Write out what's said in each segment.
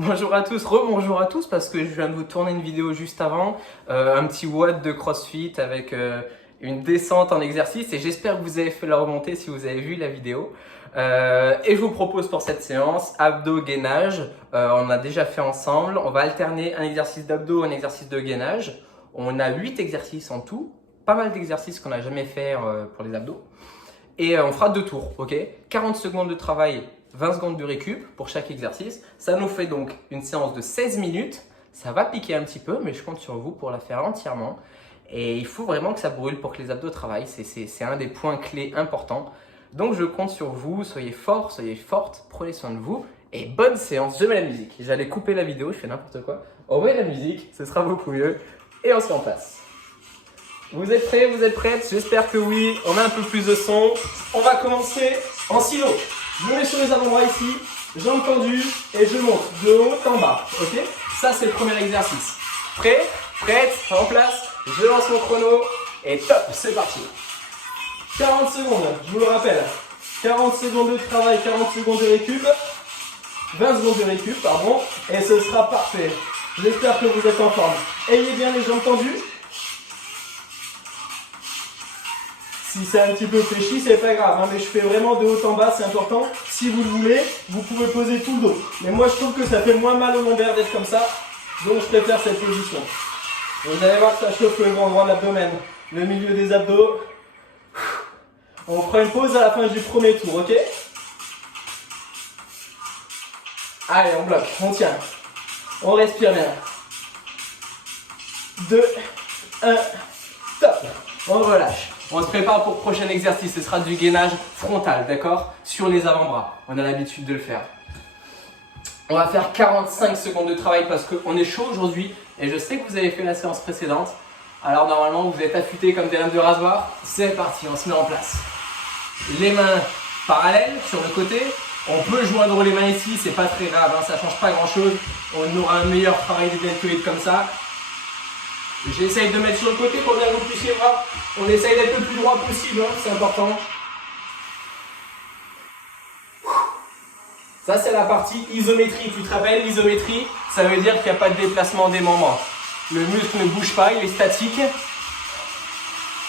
Bonjour à tous, rebonjour à tous parce que je viens de vous tourner une vidéo juste avant, un petit WOD de CrossFit avec une descente en exercice et j'espère que vous avez fait la remontée si vous avez vu la vidéo. Et je vous propose pour cette séance abdos gainage, on a déjà fait ensemble, on va alterner un exercice d'abdos, un exercice de gainage. On a 8 exercices en tout, pas mal d'exercices qu'on n'a jamais fait pour les abdos. Et on fera 2 tours, ok? 40 secondes de travail, 20 secondes de récup pour chaque exercice. Ça nous fait donc une séance de 16 minutes. Ça va piquer un petit peu, mais je compte sur vous pour la faire entièrement. Et il faut vraiment que ça brûle pour que les abdos travaillent. C'est un des points clés importants. Donc je compte sur vous. Soyez forts, soyez fortes. Prenez soin de vous. Et bonne séance. Je mets la musique. J'allais couper la vidéo, je fais n'importe quoi. On met la musique, ce sera beaucoup mieux. Et on se met en place. Vous êtes prêts? Vous êtes prêtes? J'espère que oui. On a un peu plus de son. On va commencer en silo. Je me mets sur les avant-bras ici, jambes tendues et je monte de haut en bas. Ok? Ça, c'est le premier exercice. Prêt? Prête? En place? Je lance mon chrono et top, c'est parti. 40 secondes, je vous le rappelle. 40 secondes de travail, 40 secondes de récup. 20 secondes de récup, pardon. Et ce sera parfait. J'espère que vous êtes en forme. Ayez bien les jambes tendues. Si c'est un petit peu fléchi, c'est pas grave, hein, mais je fais vraiment de haut en bas, c'est important. Si vous le voulez, vous pouvez poser tout le dos. Mais moi, je trouve que ça fait moins mal au lombaire d'être comme ça, donc je préfère cette position. Vous allez voir que ça chauffe le grand endroit de l'abdomen, le milieu des abdos. On fera une pause à la fin du premier tour, ok? Allez, on bloque, on tient. On respire bien. 2, 1, top. On relâche. On se prépare pour le prochain exercice, ce sera du gainage frontal, d'accord? Sur les avant-bras, on a l'habitude de le faire. On va faire 45 secondes de travail parce qu'on est chaud aujourd'hui et je sais que vous avez fait la séance précédente. Alors normalement, vous êtes affûtés comme des lames de rasoir. C'est parti, on se met en place. Les mains parallèles sur le côté. On peut joindre les mains ici, c'est pas très grave, hein, ça ne change pas grand-chose. On aura un meilleur travail des deltoïdes comme ça. J'essaye de mettre sur le côté pour bien que vous puissiez voir. On essaye d'être le plus droit possible, hein, c'est important. Ça, c'est la partie isométrie. Tu te rappelles, l'isométrie, ça veut dire qu'il n'y a pas de déplacement des membres. Le muscle ne bouge pas, il est statique.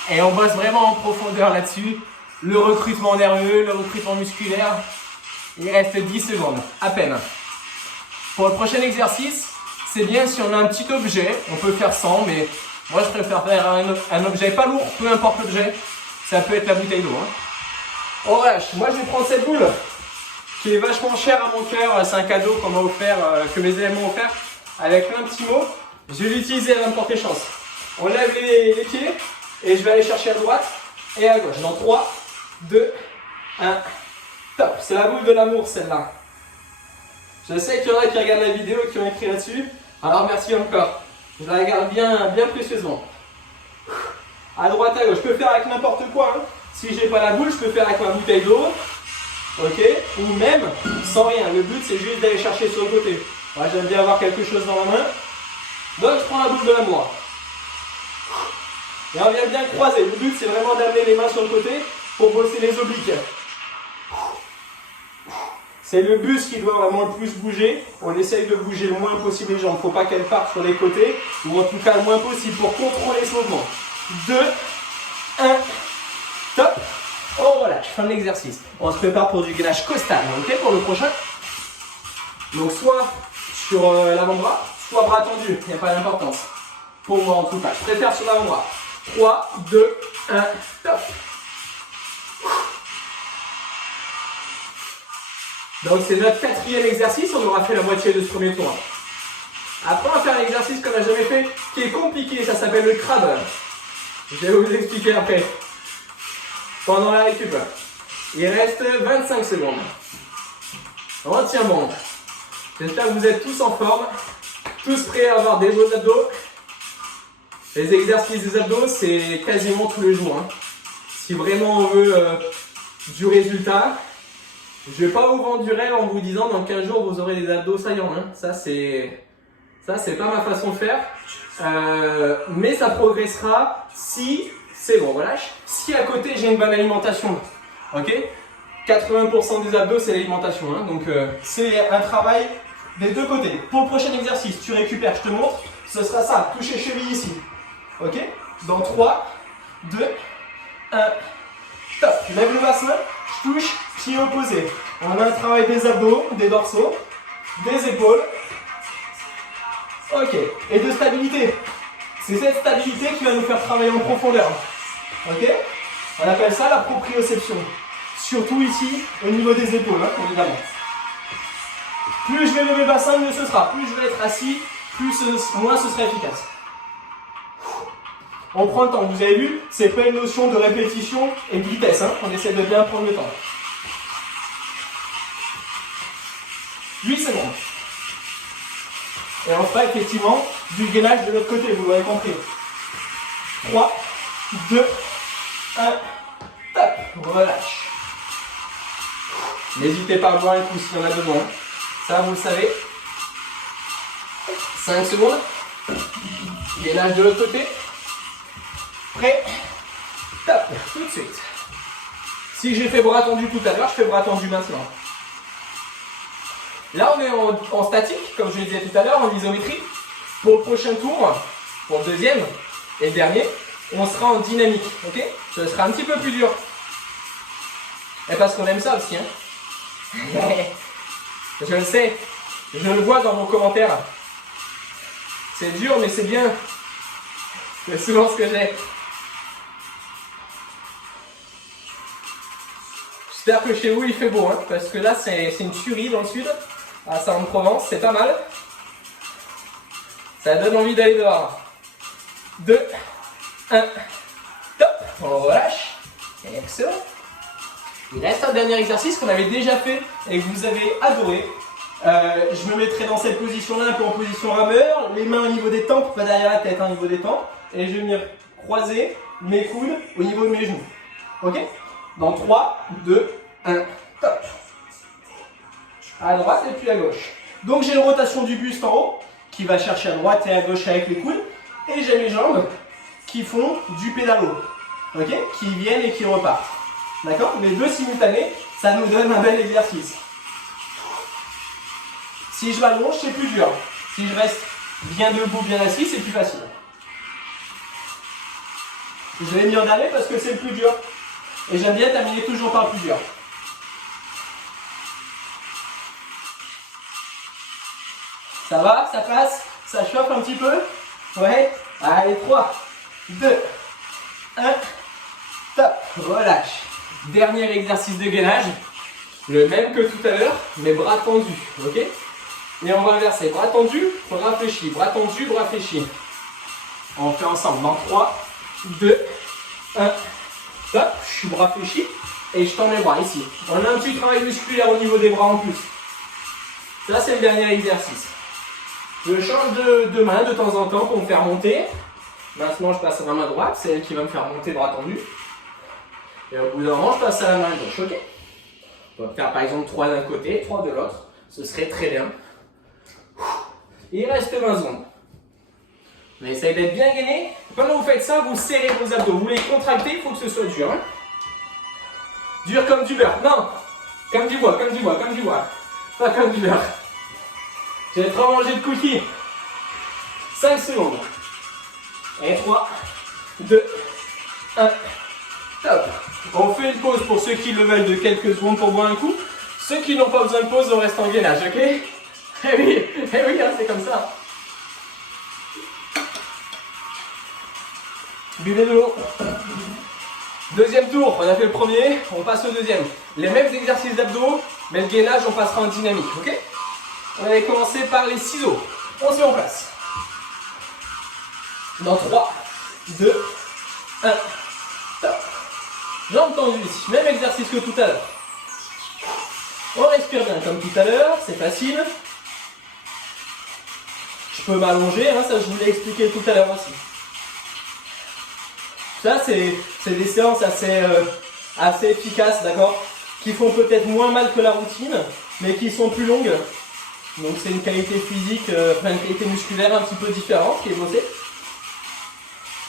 Et on bosse vraiment en profondeur là-dessus. Le recrutement nerveux, le recrutement musculaire. Il reste 10 secondes, à peine. Pour le prochain exercice, c'est bien si on a un petit objet, on peut faire sans, mais moi je préfère faire un objet pas lourd, peu importe l'objet. Ça peut être la bouteille d'eau. Hein. On relâche. Moi je vais prendre cette boule qui est vachement chère à mon cœur. C'est un cadeau qu'on m'a offert, que mes élèves m'ont offert, avec plein de petits mots. Je vais l'utiliser, elle va me porter chance. On lève les pieds et je vais aller chercher à droite et à gauche. Dans 3, 2, 1, top. C'est la boule de l'amour celle-là. Je sais qu'il y en a qui regardent la vidéo et qui ont écrit là-dessus. Alors merci encore. Je la garde bien précieusement. À droite, à gauche. Je peux faire avec n'importe quoi. Hein. Si j'ai pas la boule, je peux faire avec ma bouteille d'eau. Ok. Ou même sans rien. Le but, c'est juste d'aller chercher sur le côté. Moi, j'aime bien avoir quelque chose dans la main. Donc, je prends la boule de l'amour. Et on vient bien croiser. Le but, c'est vraiment d'amener les mains sur le côté pour bosser les obliques. C'est le buste qui doit vraiment le plus bouger. On essaye de bouger le moins possible les jambes. Il ne faut pas qu'elles partent sur les côtés, ou en tout cas le moins possible pour contrôler ce mouvement. 2, 1, top. On relâche, fin de l'exercice. On se prépare pour du gainage costal, ok, pour le prochain. Donc soit sur l'avant-bras, soit bras tendus, il n'y a pas d'importance. Pour moi en tout cas, je préfère sur l'avant-bras. 3, 2, 1, top. Donc c'est notre 4e exercice, on aura fait la moitié de ce premier tour. Après on va faire un exercice qu'on n'a jamais fait, qui est compliqué, ça s'appelle le crabe. Je vais vous expliquer après. Pendant la récup. Il reste 25 secondes. On tient bon. J'espère que vous êtes tous en forme, tous prêts à avoir des beaux abdos. Les exercices des abdos, c'est quasiment tous les jours. Hein. Si vraiment on veut du résultat, je ne vais pas vous vendre du rêve en vous disant dans 15 jours vous aurez des abdos saillants. Hein. Ça c'est pas ma façon de faire. Mais ça progressera si, c'est bon, relâche. Si à côté j'ai une bonne alimentation. Ok? 80% des abdos c'est l'alimentation. Hein. Donc c'est un travail des deux côtés. Pour le prochain exercice, tu récupères, je te montre. Ce sera ça, toucher cheville ici. Ok? Dans 3, 2, 1, top. Lève le bassin, je touche, pied opposé. On a un travail des abdos, des dorsaux, des épaules. Ok. Et de stabilité. C'est cette stabilité qui va nous faire travailler en profondeur. Ok? On appelle ça la proprioception. Surtout ici, au niveau des épaules, hein, évidemment. Plus je vais lever le bassin, mieux ce sera. Plus je vais être assis, moins ce sera efficace. On prend le temps. Vous avez vu, c'est pas une notion de répétition et de vitesse. Hein. On essaie de bien prendre le temps. 8 secondes. Et on fera effectivement du gainage de l'autre côté, vous l'aurez compris. 3, 2, 1, top. Relâche. N'hésitez pas à boire un coup s'il y en a besoin. Ça, vous le savez. 5 secondes. Gainage de l'autre côté. Prêt. Top. Tout de suite. Si j'ai fait bras tendu tout à l'heure, je fais bras tendu maintenant. Là, on est en statique, comme je le disais tout à l'heure, en isométrie. Pour le prochain tour, pour le deuxième et le dernier, on sera en dynamique. Ok? Ce sera un petit peu plus dur. Et parce qu'on aime ça aussi. Hein. Je le sais. Je le vois dans vos commentaires. C'est dur, mais c'est bien. C'est souvent ce que j'ai. J'espère que chez vous il fait beau, hein, parce que là c'est une tuerie dans le sud, à Saint-Provence, c'est pas mal. Ça donne envie d'aller dehors. 2, 1, top, on relâche. Excellent. Il reste un dernier exercice qu'on avait déjà fait et que vous avez adoré. Je me mettrai dans cette position-là, un peu en position rameur, les mains au niveau des tempes, pas derrière la tête, au niveau des tempes, et je vais venir croiser mes coudes au niveau de mes genoux. Ok? Dans 3, 2, 1, top. À droite et puis à gauche. Donc j'ai une rotation du buste en haut, qui va chercher à droite et à gauche avec les coudes, et j'ai mes jambes qui font du pédalo, ok? Qui viennent et qui repartent. D'accord? Les deux simultanés, ça nous donne un bel exercice. Si je m'allonge, c'est plus dur. Si je reste bien debout, bien assis, c'est plus facile. Je l'ai mis en dernier parce que c'est le plus dur. Et j'aime bien terminer toujours par le plus dur. Ça va? Ça passe? Ça chauffe un petit peu? Ouais? Allez, 3, 2, 1, top. Relâche. Dernier exercice de gainage. Le même que tout à l'heure, mais bras tendus. Ok? Et on va inverser. Bras tendus, bras fléchis. Bras tendus, bras fléchis. On fait ensemble. Dans 3, 2, 1. Hop, je suis bras fléchis et je tends mes bras ici. On a un petit travail musculaire au niveau des bras en plus. Ça, c'est le dernier exercice. Je change de main de temps en temps pour me faire monter. Maintenant, je passe à la main droite, c'est elle qui va me faire monter bras tendus. Et au bout d'un moment, je passe à la main gauche. Ok? On va faire par exemple 3 d'un côté, 3 de l'autre. Ce serait très bien. Il reste 20 secondes. On essaye d'être bien gainé. Pendant que vous faites ça, vous serrez vos abdos. Vous les contractez, il faut que ce soit dur. Hein, dur comme du beurre. Non, comme du bois, comme du bois, comme du bois. Pas comme du beurre. J'ai trop mangé de cookies. 5 secondes. Et 3, 2, 1. Top. On fait une pause pour ceux qui le veulent de quelques secondes pour boire un coup. Ceux qui n'ont pas besoin de pause, on reste en gainage, ok? Eh oui, hein, c'est comme ça. Buvez de l'eau. Deuxième tour, on a fait le premier, on passe au deuxième. Les mêmes exercices d'abdos, mais le gainage, on passera en dynamique, ok? On avait commencé par les ciseaux. On se met en place. Dans 3, 2, 1, top. Jambes tendues ici, même exercice que tout à l'heure. On respire bien comme tout à l'heure, c'est facile. Je peux m'allonger, hein, ça je vous l'ai expliqué tout à l'heure aussi. Ça, c'est des séances assez efficaces, d'accord? Qui font peut-être moins mal que la routine, mais qui sont plus longues. Donc c'est une qualité physique, une qualité musculaire un petit peu différente qui est bossée.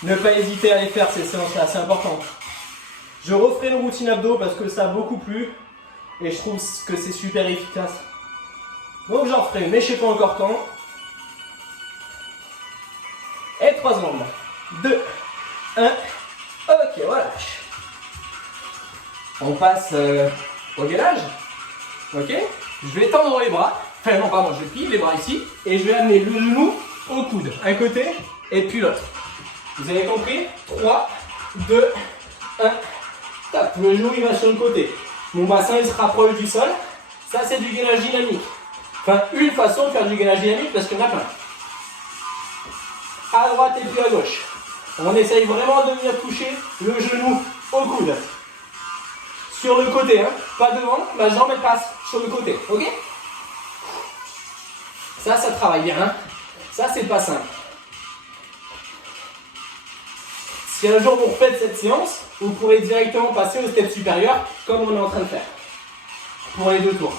Ne pas hésiter à les faire ces séances-là, c'est important. Je referai une routine abdos parce que ça a beaucoup plu et je trouve que c'est super efficace. Donc j'en ferai une, mais je sais pas encore quand. Et 3 secondes. 2, 1. Ok, voilà. On passe au gainage. Ok. Je vais tendre les bras. Enfin non, pardon, je plie les bras ici. Et je vais amener le genou au coude. Un côté et puis l'autre. Vous avez compris? 3, 2, 1. Top. Le genou il va sur le côté. Mon bassin il se rapproche du sol. Ça c'est du gainage dynamique. Enfin, une façon de faire du gainage dynamique parce qu'il y en a plein. À droite et puis à gauche. On essaye vraiment de venir toucher le genou au coude. Sur le côté, hein. Pas devant, la jambe elle passe sur le côté, ok? Ça travaille bien, hein. Ça c'est pas simple. Si un jour vous refaites cette séance, vous pourrez directement passer au step supérieur comme on est en train de faire. Pour les 2 tours.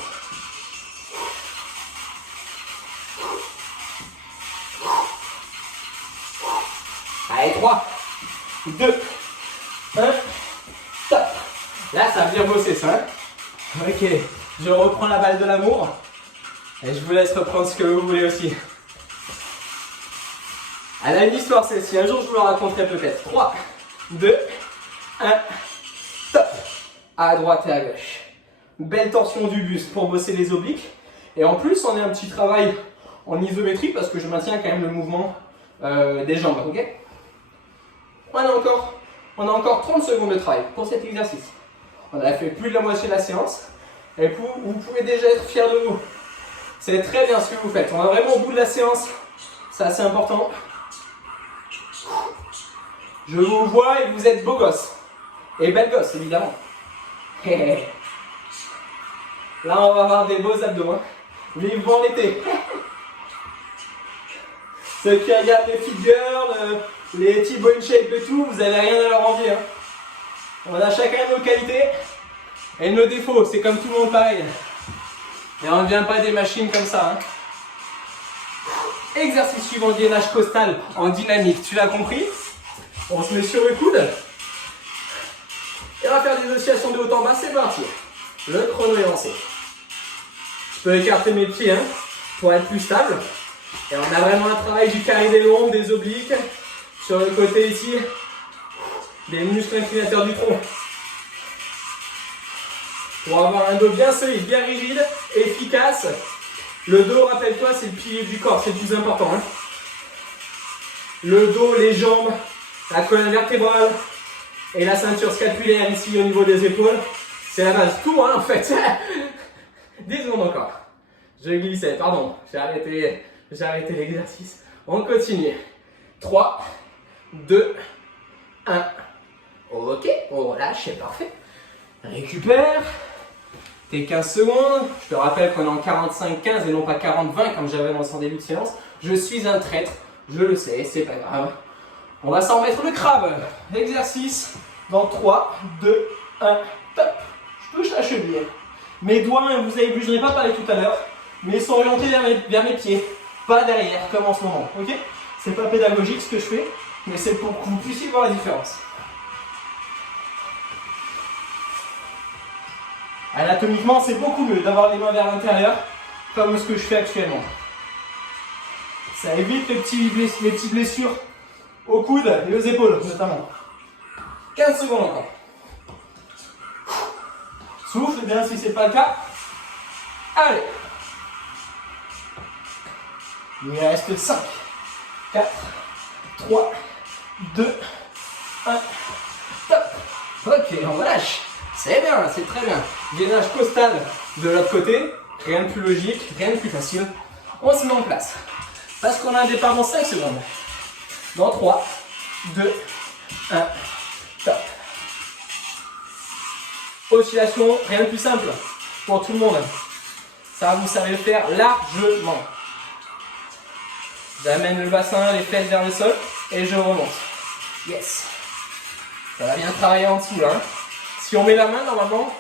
Allez, 3, 2, 1, top. Là, ça va bien bosser ça. Hein. Ok, je reprends la balle de l'amour. Et je vous laisse reprendre ce que vous voulez aussi. Elle a une histoire celle-ci, un jour je vous la raconterai peut-être. 3, 2, 1, top. À droite et à gauche. Belle torsion du buste pour bosser les obliques. Et en plus, on a un petit travail en isométrie parce que je maintiens quand même le mouvement des jambes. Ok? On a encore 30 secondes de travail pour cet exercice. On a fait plus de la moitié de la séance. Et vous pouvez déjà être fiers de vous. C'est très bien ce que vous faites. On est vraiment au bout de la séance. C'est assez important. Je vous vois et vous êtes beau gosse. Et belle gosse, évidemment. Là, on va avoir des beaux abdos. Hein. Vivement l'été. Ceux qui regardent les fit girls, les Thibaut InShape et tout, vous n'avez rien à leur envier. Hein. On a chacun nos qualités et nos défauts. C'est comme tout le monde pareil. Et on ne vient pas des machines comme ça. Hein. Exercice suivant, gainage costal en dynamique. Tu l'as compris? On se met sur le coude. Et on va faire des oscillations de haut en bas. C'est parti. Le chrono est lancé. Je peux écarter mes pieds hein, pour être plus stable. Et on a vraiment un travail du carré des lombes, des obliques. Sur le côté ici, des muscles inclinateurs du tronc. Pour avoir un dos bien solide, bien rigide, efficace. Le dos, rappelle-toi, c'est le pilier du corps, c'est le plus important. Hein. Le dos, les jambes, la colonne vertébrale et la ceinture scapulaire ici au niveau des épaules. C'est la base. Tout, hein, en fait. 10 secondes encore. Je glissais, pardon. J'ai arrêté l'exercice. On continue. 3, 2, 1. Ok, on relâche, c'est parfait. Récupère. Tes 15 secondes. Je te rappelle qu'on est en 45-15 et non pas 40-20 comme j'avais dans son début de séance. Je suis un traître, je le sais, c'est pas grave. On va s'en remettre le crabe. L'exercice dans 3, 2, 1, top. Je touche la cheville. Mes doigts, vous avez vu, je n'ai pas parlé tout à l'heure, mais ils sont orientés vers mes pieds, pas derrière, comme en ce moment. Ok? C'est pas pédagogique ce que je fais, mais c'est pour que vous puissiez voir la différence. Anatomiquement, c'est beaucoup mieux d'avoir les mains vers l'intérieur, comme ce que je fais actuellement. Ça évite les petites blessures aux coudes et aux épaules, notamment. 15 secondes encore. Souffle bien si ce n'est pas le cas. Allez. Il reste 5, 4, 3, 2, 1. Top. Ok, on relâche. C'est bien, c'est très bien. Gainage costal de l'autre côté. Rien de plus logique, rien de plus facile. On se met en place. Parce qu'on a un départ dans 5 secondes. Dans 3, 2, 1. Top. Oscillation, rien de plus simple pour tout le monde. Ça, vous savez le faire largement. J'amène le bassin, les fesses vers le sol et je remonte. Yes. Ça va bien travailler en dessous là. Si on met la main, normalement,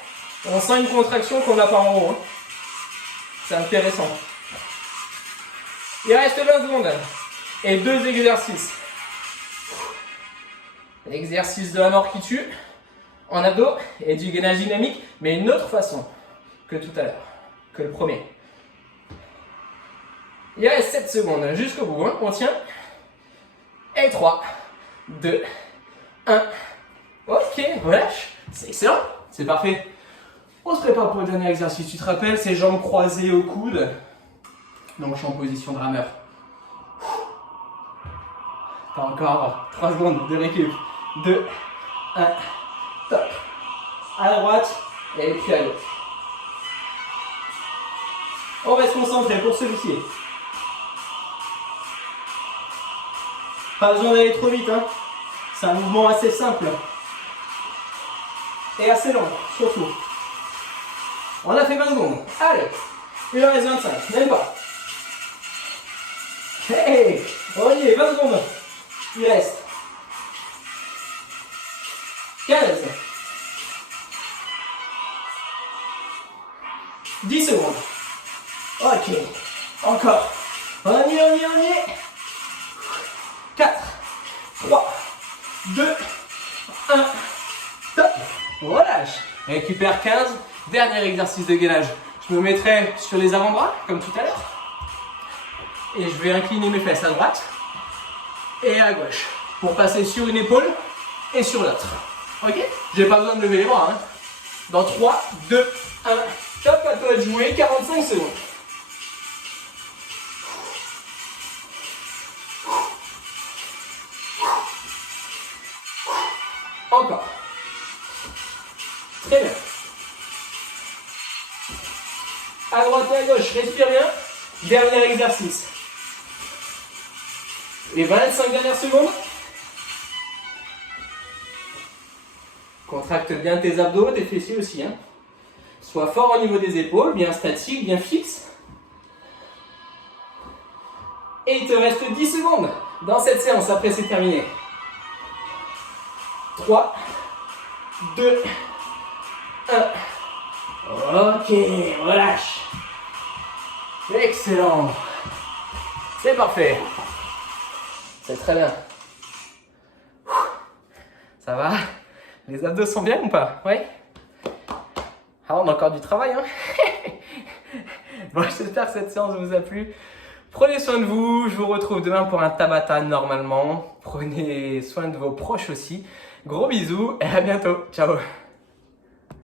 on sent une contraction qu'on n'a pas en haut. Hein. C'est intéressant. Il reste 20 secondes et 2 exercices. L'exercice de la mort qui tue en abdos et du gainage dynamique, mais une autre façon que tout à l'heure, que le premier. Il reste 7 secondes jusqu'au bout. Hein. On tient. Et 3, 2, 1. Ok, relâche. C'est excellent. C'est parfait. On se prépare pour le dernier exercice. Tu te rappelles, c'est jambes croisées au coude. Donc je suis en position de rameur. T'as encore 3 secondes de récup. 2, 1, top. À droite et puis à gauche. On reste concentré pour celui-ci. Pas besoin d'aller trop vite, hein. C'est un mouvement assez simple. Et assez long, surtout. On a fait 20 secondes. Allez, il en reste 25, même pas. Hey, on y est, 20 secondes. Il reste 15. 10 secondes. Ok, encore. On y est, on y est, on y est. 4, 3, 2, 1, top. Relâche. Récupère 15. Dernier exercice de gainage. Je me mettrai sur les avant-bras, comme tout à l'heure. Et je vais incliner mes fesses à droite et à gauche. Pour passer sur une épaule et sur l'autre. Ok? J'ai pas besoin de lever les bras. Hein. Dans 3, 2, 1. Top, à toi de jouer. 45 secondes. Encore. Très bien. À droite et à gauche, respire bien. Dernier exercice. Les 25 dernières secondes. Contracte bien tes abdos, tes fessiers aussi. Hein. Sois fort au niveau des épaules, bien statique, bien fixe. Et il te reste 10 secondes dans cette séance, après c'est terminé. 3, 2, 1. Ok, relâche. Excellent. C'est parfait. C'est très bien. Ça va? Les abdos sont bien ou pas? Ouais? Ah, on a encore du travail, hein? Bon, j'espère que cette séance vous a plu. Prenez soin de vous. Je vous retrouve demain pour un Tabata normalement. Prenez soin de vos proches aussi. Gros bisous et à bientôt. Ciao.